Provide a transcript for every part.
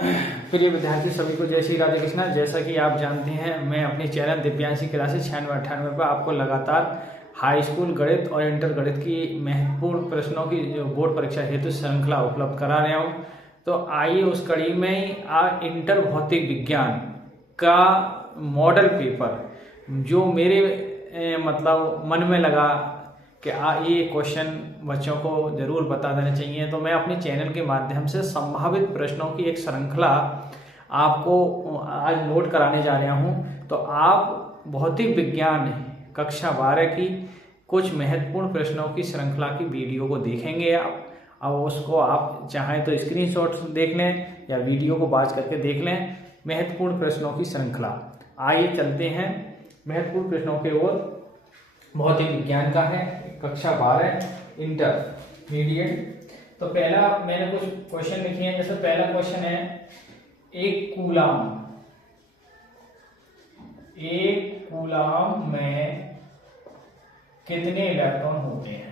प्रिय विद्यार्थी सभी को जय श्री राधे कृष्णा। जैसा कि आप जानते हैं, मैं अपने चैनल दिव्यांशी क्लासेस 9698 पर आपको लगातार हाई स्कूल गणित और इंटर गणित की महत्वपूर्ण प्रश्नों की जो बोर्ड परीक्षा हेतु श्रृंखला उपलब्ध करा रहा हूं। तो आइए उस कड़ी में आज इंटर भौतिक विज्ञान का मॉडल पेपर जो मेरे मतलब मन में लगा कि ये क्वेश्चन बच्चों को जरूर बता देना चाहिए, तो मैं अपने चैनल के माध्यम से संभावित प्रश्नों की एक श्रृंखला आपको आज नोट कराने जा रहा हूं। तो आप भौतिक विज्ञान कक्षा 12 की कुछ महत्वपूर्ण प्रश्नों की श्रृंखला की वीडियो को देखेंगे। आप अब उसको आप चाहें तो स्क्रीनशॉट देख लें या वीडियो को बाज करके देख लें। महत्वपूर्ण प्रश्नों की श्रृंखला, आइए चलते हैं महत्वपूर्ण प्रश्नों के ओर। भौतिक विज्ञान का है, कक्षा 12 इंटरमीडिएट। तो पहला मैंने कुछ क्वेश्चन लिखे हैं। जैसे पहला क्वेश्चन है, एक कूलाम में कितने इलेक्ट्रॉन होते हैं?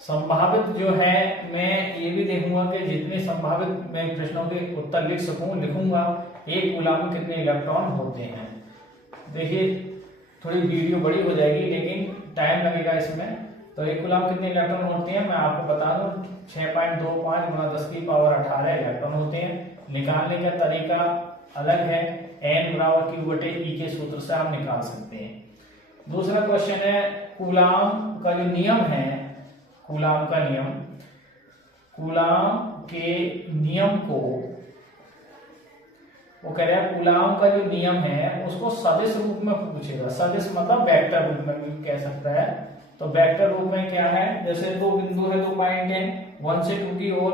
संभावित जो है, मैं ये भी देखूंगा कि जितने संभावित मैं प्रश्नों के उत्तर लिख सकूं लिखूंगा। एक कूलाम में कितने इलेक्ट्रॉन होते हैं? देखिए थोड़ी वीडियो बड़ी हो जाएगी लेकिन टाइम लगेगा इसमें। तो एक कूलाम कितने इलेक्ट्रॉन होते हैं मैं आपको बता दूं, 6.25 × 10⁻18 इलेक्ट्रॉन होते हैं। निकालने का तरीका अलग है, n = Q/E के सूत्र से आप निकाल सकते हैं। दूसरा क्वेश्चन है, कूलाम का जो नियम है, कूलाम के नियम को वो कह रहा है, कूलाम का जो नियम है उसको सदिश रूप में पूछेगा। सदिश मतलब वेक्टर रूप में भी कह सकता है। तो वेक्टर रूप में क्या है, जैसे दो बिंदु है, 2 पॉइंट है 1 से 2 की ओर,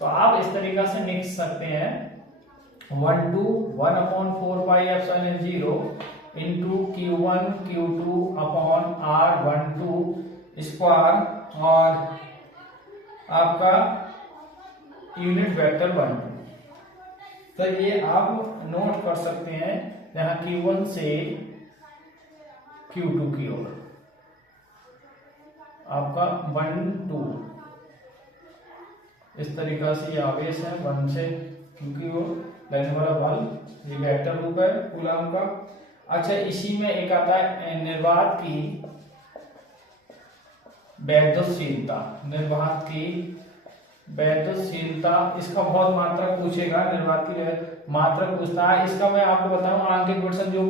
तो आप इस तरीका से लिख सकते हैं 1 to 1/4πε0 into Q1 Q2 upon R12 square और आपका यूनिट वेक्टर 1। तो ये आप नोट कर सकते हैं, जहां Q1 से Q2 की ओर आपका 1 2 इस तरीका से ये आवेश है 1 से Q की ओर लेने वाला बल, ये वेक्टर रूप है कूलाम का। अच्छा, इसी में एक आता है निर्वात की वैद्युतशीलता, इसका बहुत मात्रक पूछेगा। निर्वात की मात्रक पूछता है, इसका मैं आपको बताऊं अंकित क्वेश्चन जो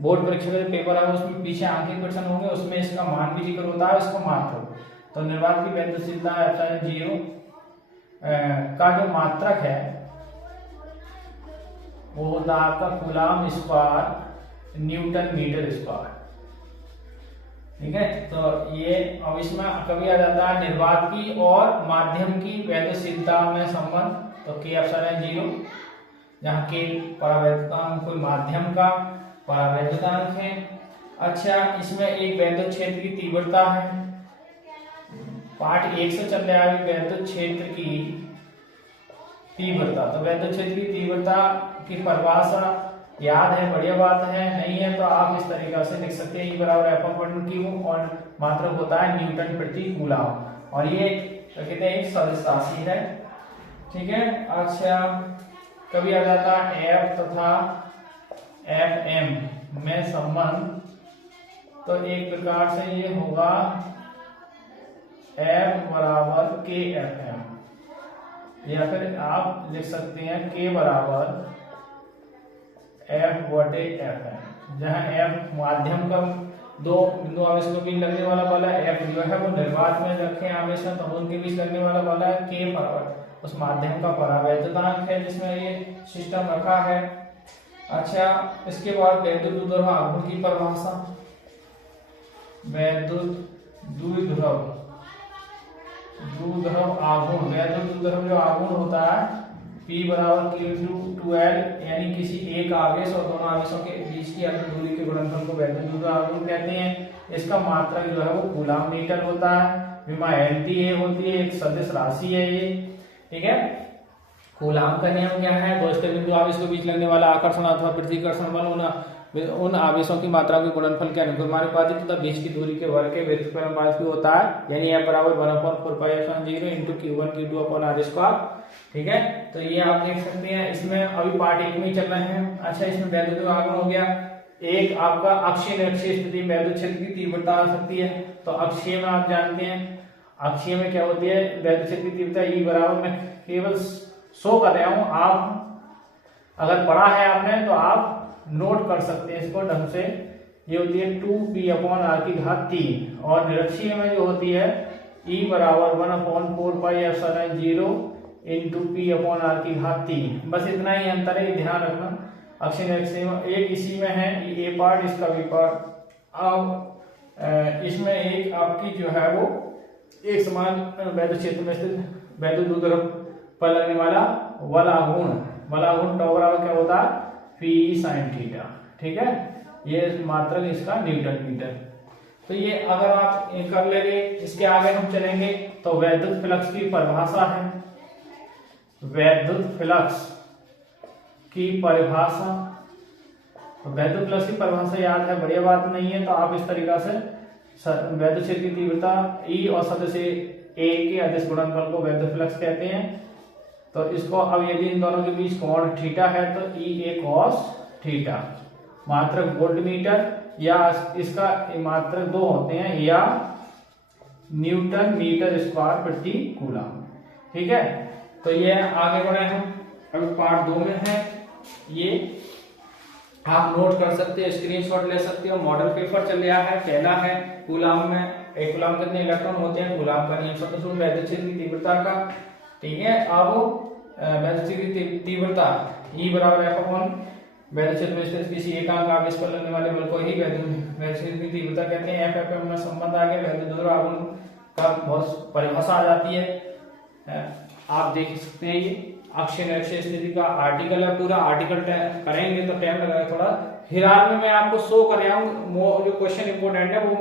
बोर्ड परीक्षा का पेपर है उसमें पीछे अंकित क्वेश्चन होंगे, उसमें इसका मान भी जिक्र होता है, इसका मात्रक। तो निर्वात की वैद्युतशीलता ε0 का जो मात्रक है वो होता है आपका coulomb square newton metre square. ठीक है, तो ये अब इसमें कभी आ जाता है निर्वात की और माध्यम की वैद्युतशीलता में संबंध। तो K∈0, जहाँ K परावैद्युतांक कोई माध्यम का परावैद्युतांक है। अच्छा, इसमें एक वैद्युत क्षेत्र की तीव्रता है। पार्ट 1 से चल रहा है वैद्युत क्षेत्र की तीव्रता। तो वैद्युत क्षेत्र की तीव्रता की परिभाषा याद है, बढ़िया बात है। नहीं है तो आप इस तरीका से लिख सकते हैं, E = F/Q और मात्रक होता है न्यूटन प्रति कूलाम। और ये कहते हैं एक सदिश राशि है। ठीक है। अच्छा, कभी आ जाता है F तथा Fm में संबंध। तो एक प्रकार से ये होगा F = KFm, या फिर आप लिख सकते हैं K = F/Fm, जहां F माध्यम का दो बिंदु आवेश के बीच लगने वाला बल है, F जो है वो निर्वात में रखे आवेश है तो उनके बीच लगने वाला बल है, K उस माध्यम का परावैद्युतांक है जिसमें ये सिस्टम रखा है। अच्छा, इसके बाद वैद्युत द्विध्रुव आघूर्ण की परिभाषा। वैद्युत द्विध्रुव जो आघूर्ण होता है P = Q/2L, यानी किसी एक आवेश और दोनों आवेशों के बीच की दूरी के गुणनफल को वैद्युत द्विध्रुव आघूर्ण कहते हैं। इसका मात्रक जो है वो कूलाम मीटर होता है, विमा LTA होती है, एक सदिश राशि है ये। ठीक है। कूलाम का नियम क्या है, दो स्थिर बिंदु आवेश के बीच लगने वाला आकर्षण अथवा प्रतिकर्षण बल उन आवेशों की मात्रा के गुणनफल के अनुक्रमानुपाती तथा बीच की दूरी के वर्ग के व्युत्क्रमानुपाती होता है, यानी F बराबर 1/4πε0 into Q1 Q2 upon R square. ठीक है, तो ये आप देख सकते हैं। इसमें अभी पार्ट 1 में ही चल रहे हैं। अच्छा, इसमें वैद्युत आगमन हो गया। एक आपका अक्षीय निरक्षीय स्थिति में वैद्युत क्षेत्र की तीव्रता आ सकती है। तो अक्षीय में आप जानते हैं, अक्षीय में क्या होती है, वैद्युत क्षेत्र की तीव्रता E बराबर, मैं केवल शो कर रहा हूं, आप अगर पढ़ा है आपने तो आप नोट कर सकते हैं इसको ढंग से। ये होती है 2p/r3, और निरक्षीय में जो होती है E बराबर 1/4πε0 इंटू p/r3। बस इतना ही अंतर है, ध्यान रखना। अक्षीय निरक्षीय में एक इसी में है, ये A पार्ट इसका B पार्ट। अब इसमें एक आपकी जो है वो एक समान वैद्युत क्षेत्र में स्थित वैद्युत द्विध्रुव पर लगने वाला वलागुण टॉ बराबर क्या होता है, P sin थीटा। ठीक है, ये मात्रक इसका न्यूटन मीटर। तो ये अगर आप कर लेंगे, इसके आगे हम चलेंगे तो वैद्युत फ्लक्स की परिभाषा है। वैद्युत फ्लक्स की परिभाषा, वैद्युत फ्लक्स की परिभाषा याद है, बढ़िया बात नहीं है। तो आप इस तरीका से वैद्युत क्षेत्र की तीव्रता E और सदिश A के अदिश गुणनफल को वैद्युत फ्लक्स कहते हैं। तो इसको अब यदि इन दोनों के बीच कोण थीटा है तो EA cos थीटा। मात्रक वोल्टमीटर या इसका मात्रक दो होते हैं, या न्यूटन मीटर स्क्वायर प्रति कूलम। ठीक है, तो ये आगे बढ़े हम, अभी पार्ट 2 में है। ये आप नोट कर सकते हैं, स्क्रीनशॉट ले सकते हो। मॉडल पेपर चल रहा है, पहला है कूलम में। एक कूलम कितने इलेक्ट्रॉन होते हैं, कूलम का नियम सबसे शुरू वैद्युत क्षेत्र की तीव्रता का। ठीक है, अब वैद्युत क्षेत्र की तीव्रता E बराबर F अपॉन वैद्युत क्षेत्र में स्थित किसी एकांक आवेश पर लगने वाले बल को ही वैद्युत क्षेत्र की तीव्रता कहते हैं। F में संबंध आ गया, वैद्युत द्विध्रुव आगमन का बहुत परिभाषा आ जाती है, आप देख सकते हैं। ये अक्षीय निरक्षीय स्थिति का आर्टिकल है, पूरा आर्टिकल करेंगे तो टाइम लगेगा थोड़ा। फिलहाल में मैं आपको शो कर रहा हूँ, जो क्वेश्चन इंपोर्टेंट है वो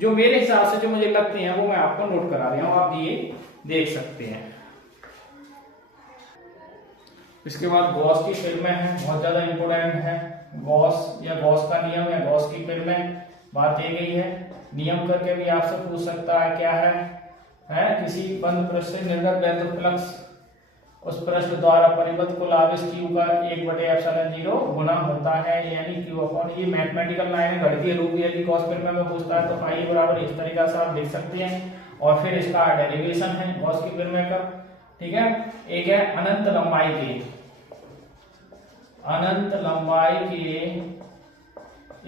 जो मेरे हिसाब से जो मुझे लगते हैं वो मैं आपको नोट करा रहा हूँ, आप ये देख सकते हैं। इसके बाद गॉस की फिल्में हैं, बहुत ज्यादा इंपोर्टेंट है। गॉस या गॉस का नियम है, गॉस की फिल्में बात दी गई है। नियम करके भी आपसे पूछ सकता है, क्या है किसी बंद पृष्ठ से निर्गत वैद्युत फ्लक्स उस पृष्ठ द्वारा परिबद्ध कुल आवेश Q का 1/ε0 गुना होता है, यानी Q अपॉन। ये मैथमेटिकल लाइन है, गणितीय रूप यदि गॉस फिल्म में पूछता है तो फाई बराबर इस तरीका से आप लिख सकते हैं। और फिर इसका डेरिवेशन है गॉस की फिल्म का। ठीक है, एक है अनंत लंबाई के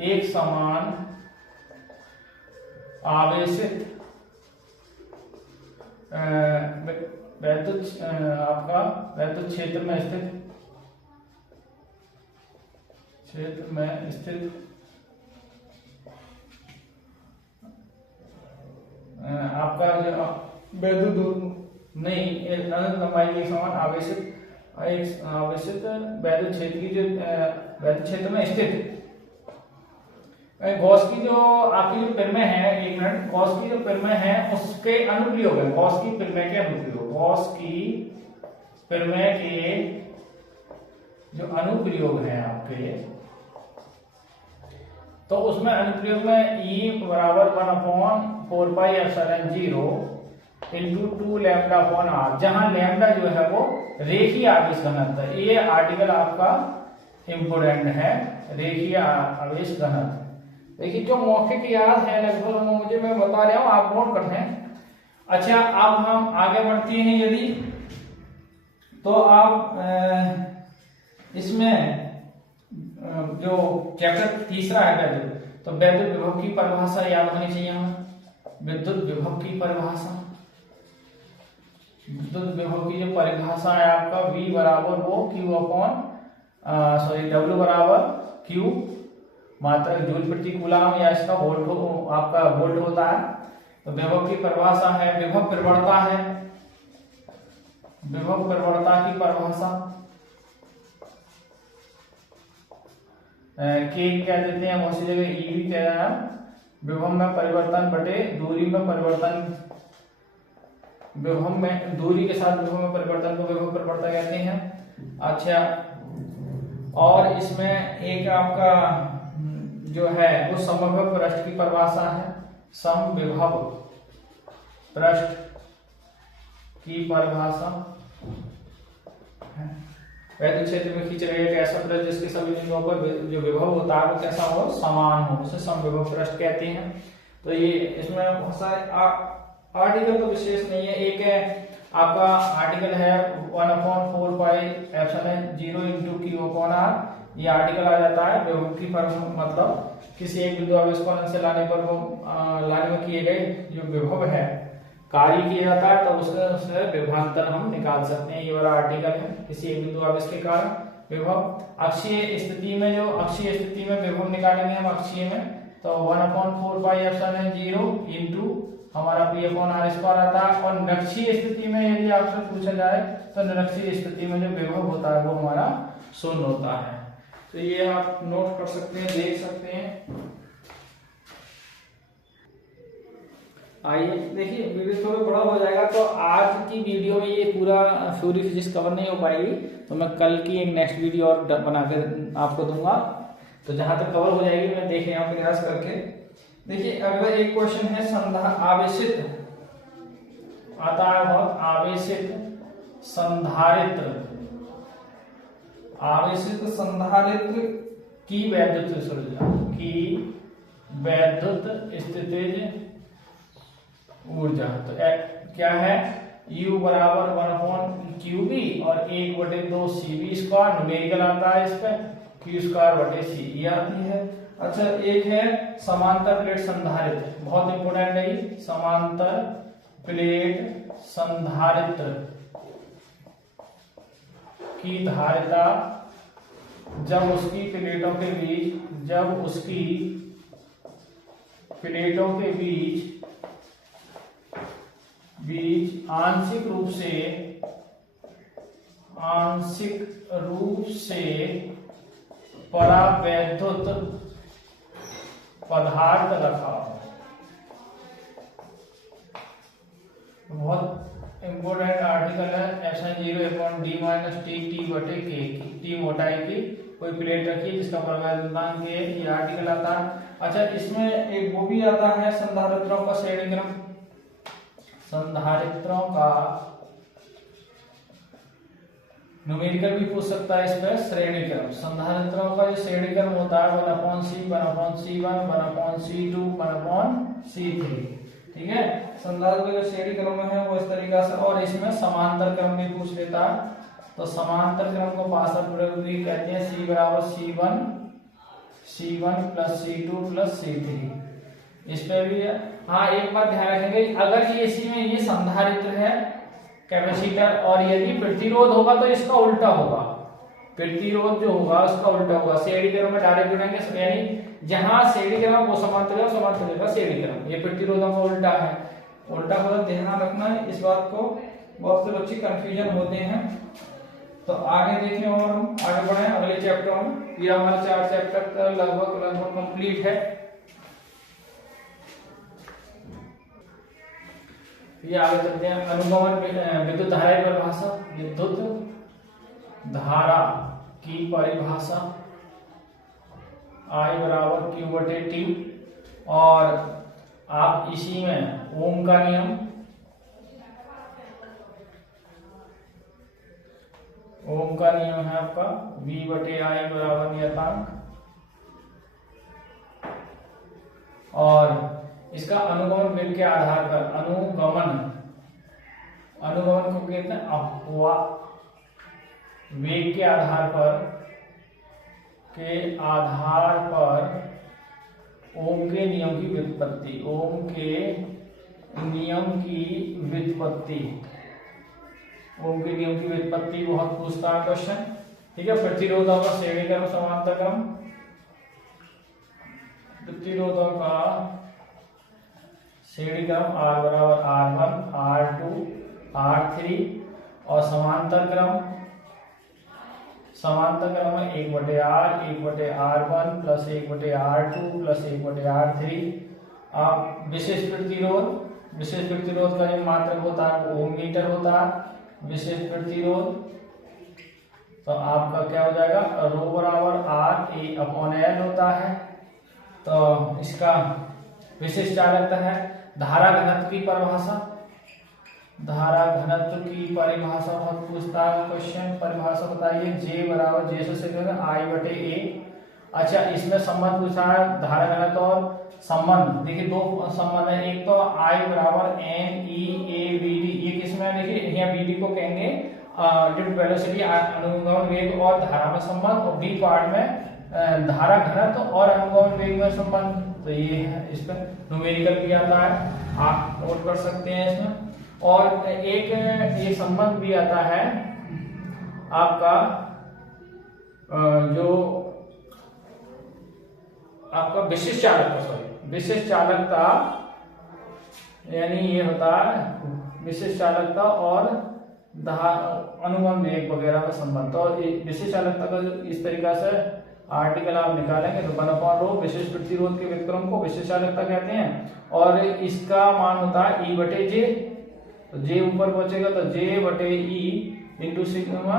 एक समान आवेशित वैद्युत आपका वैद्युत क्षेत्र में स्थित आपका जो वैद्युत नहीं, अनंत लंबाई के समान आवेशित वैद्युत क्षेत्र की जो वैद्युत क्षेत्र में स्थित गॉस की जो आपकी जो फिल्में हैं, एक मिनट, गॉस की जो फिल्में हैं उसके अनुप्रयोग है, गॉस की फिल्में के अनुप्रयोग, गॉस की फिल्में के जो अनुप्रयोग हैं आपके, तो उसमें अनुप्रयोग में E बराबर 1/4πε0 इंटू 2 लैम्डा अपॉन R, जहां लैम्डा जो है वो रेखीय आवेश घनत्व। ये आर्टिकल आपका इंपोर्टेंट है, रेखीय आवेश घनत्व। देखिए जो मौखिक याद है लगभग मुझे मैं बता रहा हूं, आप नोट करते हैं। अच्छा, अब हम आगे बढ़ते हैं। यदि तो आप इसमें जो चैप्टर तीसरा है वैद्युत, तो वैद्युत विभव की परिभाषा याद होनी चाहिए हमें। विद्युत विभव की परिभाषा, विद्युत विभव की जो परिभाषा है आपका V बराबर वो Q अपॉन W बराबर Q मात्रक जूल प्रति कूलम, या इसका वोल्ट आपका वोल्ट होता है। तो विभव की परिभाषा है, विभव प्रवणता है, विभव प्रवणता की परिभाषा के क्या देते हैं, बहुत सी जगह E भी कह रहा है। विभव में परिवर्तन बटे दूरी में परिवर्तन, विभव में दूरी के साथ विभव में परिवर्तन को विभव प्रवणता कहते हैं। अच्छा, और इसमें एक आपका जो है वो समविभव पृष्ठ की परिभाषा है। समविभव पृष्ठ की परिभाषा है वैद्युत क्षेत्र में खींच रहे एक ऐसा पृष्ठ जिसके सभी बिंदुओं पर जो विभव होता है वो कैसा हो, समान हो, उसे समविभव पृष्ठ कहते हैं। तो ये इसमें बहुत सारे आर्टिकल तो विशेष नहीं है। एक है आपका आर्टिकल है 1/4 पाई एप्सिलॉन 0 × Q/r। ये आर्टिकल आ जाता है विभव की मतलब किसी एक बिंदु आवेश को अनंत से लाने पर वो लाने में किए गए जो विभव है कार्य किया जाता है, तो उससे विभवांतर हम निकाल सकते हैं। ये वाला आर्टिकल है किसी एक बिंदु आवेश के कारण विभव। अक्षीय स्थिति में जो अक्षीय स्थिति में विभव निकालेंगे हम अक्षीय में, तो 1/4 पाई एप्सिलॉन 0 × हमारा P/r² आता है। और निरक्षीय स्थिति में यदि आपसे पूछा जाए तो निरक्षीय स्थिति में जो विभव होता है वो हमारा शून्य होता है। तो ये आप नोट कर सकते हैं, देख सकते हैं। आइए देखिए, वीडियो थोड़ा बड़ा हो जाएगा तो आज की वीडियो में ये पूरी फिजिक्स कवर नहीं हो पाएगी, तो मैं कल की एक नेक्स्ट वीडियो और बना कर आपको दूंगा। तो जहां तक कवर हो जाएगी मैं देख रहा हूं प्रयास करके। देखिए अगला एक क्वेश्चन है आवेशित आता है बहुत आवेशित संधारित्र की वैद्युत स्थितिज ऊर्जा। तो क्या है, U बराबर 1/QB और 1/2CV²। न्यूमेरिकल आता है इस पे Q²/C ये आती है। अच्छा एक है समांतर प्लेट संधारित्र, बहुत इंपोर्टेंट है ये। समांतर प्लेट संधारित्र की धारिता जब उसकी प्लेटों के बीच आंशिक रूप से परावैद्युत पदार्थ रखा हो। बहुत इंपोर्टेंट आर्टिकल है। एप्सिलॉन 0/d - T/K T मोटाई की कोई प्लेट रखी है जिसका परावैद्युतांक K, ये आर्टिकल आता है। अच्छा इसमें एक वो भी आता है संधारित्रों का श्रेणीक्रम। संधारित्रों का न्यूमेरिकल भी पूछ सकता है इस पर श्रेणीक्रम। संधारित्रों का जो श्रेणीक्रम होता है 1/C 1/C1 1/C2 1/C3, ठीक है। संधारित्र जो श्रेणीक्रम है वो इस तरीका से। और इसमें समांतर क्रम भी पूछ लेता है, तो समांतर क्रम को पासर प्रयोग भी कहते हैं। C बराबर C1 + C2 + C3। इस पे भी हाँ एक बात ध्यान रखेंगे, अगर ये इसी में ये संधारित्र है कैपेसिटर और यदि प्रतिरोध होगा तो इसका उल्टा होगा। प्रतिरोध जो होगा उसका उल्टा होगा। श्रेणी क्रम में डायरेक्ट जुड़ेंगे, यानी जहां श्रेणी क्रम वो समांतर है, समांतर का श्रेणी क्रम। ये प्रतिरोधों का उल्टा है, उल्टा होगा, ध्यान रखना है इस बात को। बहुत से बच्चे कंफ्यूजन होते हैं। तो आगे देखें और हम आगे बढ़े अगले चैप्टर में। ये हमारा 4 चैप्टर लगभग कंप्लीट है। ये आगे चलते हैं। अनुगमन विद्युत धारा की परिभाषा। विद्युत धारा की परिभाषा I बराबर Q/T। और आप इसी में ओम का नियम, है आपका V/I बराबर नियतांक। और इसका अनुगमन वेग के आधार पर अनुगमन को कहते हैं अपवाह। वेग के आधार पर ओम के नियम की व्युत्पत्ति। बहुत पूछता है क्वेश्चन, ठीक है। प्रतिरोधों का श्रेणीक्रम समांतर क्रम, प्रतिरोधों का श्रेणीक्रम R बराबर R1 R2 R3। और समांतर क्रम में 1/R 1/R1 + 1/R2 + 1/R3। अब विशेष प्रतिरोध का जो मात्रक होता है वो ओम मीटर होता है। विशेष प्रतिरोध तो आपका क्या हो जाएगा, ρ बराबर R A/L होता है। तो इसका विशेष चालकता है। धारा घनत्व की परिभाषा, धारा घनत्व की परिभाषा बहुत पूछता है क्वेश्चन, परिभाषा बताइए। J बराबर J से I/A। अच्छा, इसमें संबंध पूछा है धारा घनत्व और संबंध। देखिए दो संबंध है, एक तो I बराबर NE/AVD, ये किसमें देखिए यहाँ BD को कहेंगे ड्रिफ्ट वेलोसिटी, अनुगमन वेग और धारा में संबंध, और B पार्ट में धारा घनत्व और अनुगमन वेग में संबंध। तो ये है, इस पर न्यूमेरिकल भी आता है, आप नोट कर सकते हैं इसमें। और एक ये संबंध भी आता है आपका जो आपका विशिष्ट चालकता, सॉरी विशिष्ट चालकता, यानी ये होता है विशिष्ट चालकता और अनुगमन वेग वगैरह का संबंध। तो विशिष्ट चालकता का इस तरीका से आर्टिकल आप निकालेंगे तो 1/ρ विशिष्ट प्रतिरोध के व्यतिक्रम को विशिष्ट चालकता कहते हैं, और इसका मान होता है E/J। तो J ऊपर पहुंचेगा तो J/E इंटू सिग्मा।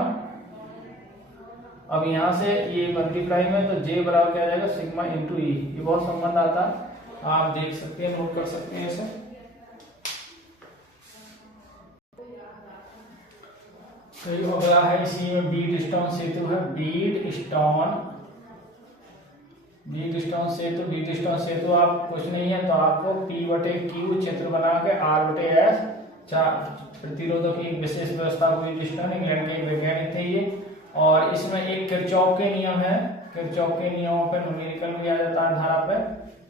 अब यहाँ से ये मल्टीप्लाई में तो J बराबर क्या आ जाएगा सिग्मा इंटू E। ये बहुत संबंध आता है, आप देख सकते हैं, नोट कर सकते हैं इसे। तो अगला है इसी में बीड स्टोन सेतु है, बीड स्टोन सेतु आप कुछ नहीं है तो आपको P/Q क्षेत्र बना के R/S प्रतिरोधों की एक विशेष व्यवस्था हुई। इंग्लैंड के एक वैज्ञानिक थे ये, और इसमें एक किरचॉफ के नियम है, किरचॉफ के नियमों पर न्यूमेरिकल भी आ जाता है धारा पे,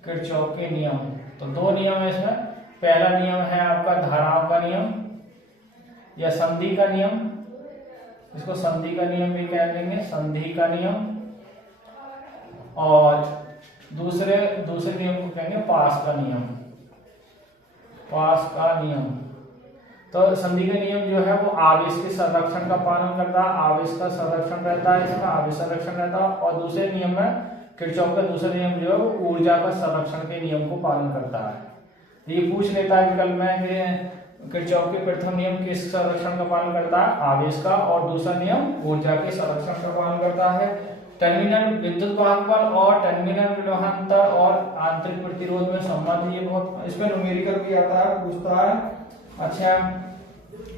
किरचॉफ के नियम। तो दो नियम है इसमें, पहला नियम है आपका धाराओं का नियम या संधि का नियम, इसको संधि का नियम भी कह देंगे, संधि का नियम। और दूसरे नियम को कहेंगे पास का नियम, पास का नियम। तो संधि का नियम जो है वो आवेश के संरक्षण का पालन करता है, आवेश का संरक्षण रहता है, इसका आवेश संरक्षण रहता है। और दूसरे नियम में किरचॉफ का दूसरा नियम जो है वो ऊर्जा का संरक्षण के नियम को पालन करता है। ये पूछ लेता है विकल्प में कि किरचॉफ के प्रथम नियम किस संरक्षण का पालन करता है, आवेश का, और दूसरा नियम ऊर्जा के संरक्षण का पालन करता है। टर्मिनल विद्युत वाहक बल और टर्मिनल विभवांतर और आंतरिक प्रतिरोध में संबंध, ये बहुत इसमें न्यूमेरिकल भी आता है, पूछता है। अच्छा,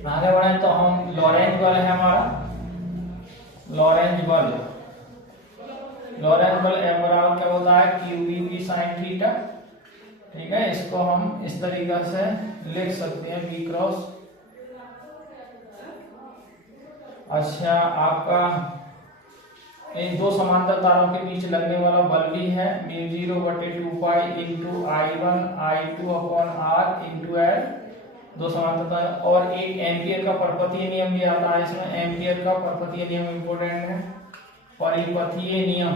आगे बढ़े तो हम लॉरेंज बल है हमारा, लॉरेंज बल M बराबर क्या होता है QB sin थीटा। ठीक है, इसको हम इस तरीका से लिख सकते हैं B क्रॉस। अच्छा, आपका इन दो समांतर तारों के बीच लगने वाला बल भी है μ0/2π into I1 I2/R into L, दो समांतर तार। और एक एम्पियर का परपथीय नियम भी आता है इसमें, एम्पियर का परपथीय नियम इंपोर्टेंट है। परिपथीय नियम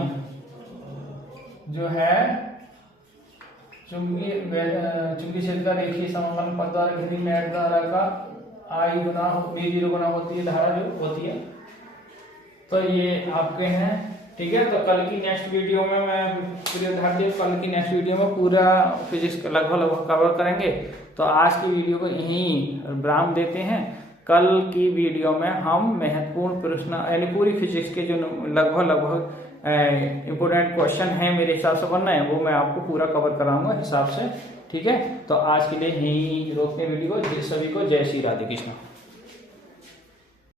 जो है चुंबकीय क्षेत्र का रेखीय समाकलन पथ द्वारा घिरी नेट धारा का I गुना B0 गुना होती है धारा जो होती है। तो ये आपके हैं, ठीक है। तो कल की नेक्स्ट वीडियो में कल की नेक्स्ट वीडियो में पूरा फिजिक्स लगभग कवर करेंगे। तो आज की वीडियो को यहीं विराम देते हैं। कल की वीडियो में हम महत्वपूर्ण प्रश्न यानी पूरी फिजिक्स के जो लगभग इम्पोर्टेंट क्वेश्चन है मेरे हिसाब से बनना है, वो मैं आपको पूरा कवर कराऊंगा हिसाब से, ठीक है। तो आज के लिए यहीं रोकते वीडियो को। सभी को जय श्री राधे कृष्ण।